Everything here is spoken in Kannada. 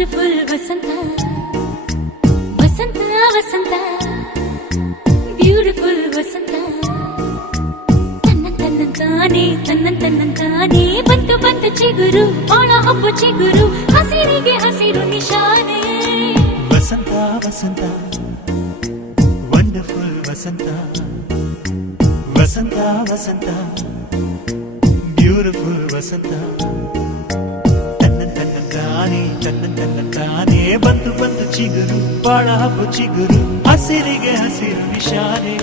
ಬ್ಯೂಟಿಫುಲ್ ವಸಂತ ವಸಂತ ವಸಂತ ಬ್ಯೂಟಿಫುಲ್ ವಸಂತ ತನ್ನಂತಾನೆ ಬಂತು ಬಂತು ಚಿಗುರು ಬಾಳ ಹಬ್ಬ ಚಿಗುರು ಹಸಿರಿಗೆ ಹಸಿರು ನಿಶಾನೆ ವಸಂತ ವಸಂತ ವಂಡರ್ಫುಲ್ ವಸಂತ ವಸಂತ ವಸಂತ ಬ್ಯೂಟಿಫುಲ್ ವಸಂತ ತನ್ನಂತಾನೆ ಬಂತು ಬಂತು ಚಿಗುರು ಬಾಳ ಹಬ್ಬ ಚಿಗುರು ಹಸಿರಿಗೆ ಹಸಿರು ನಿಶಾನೆ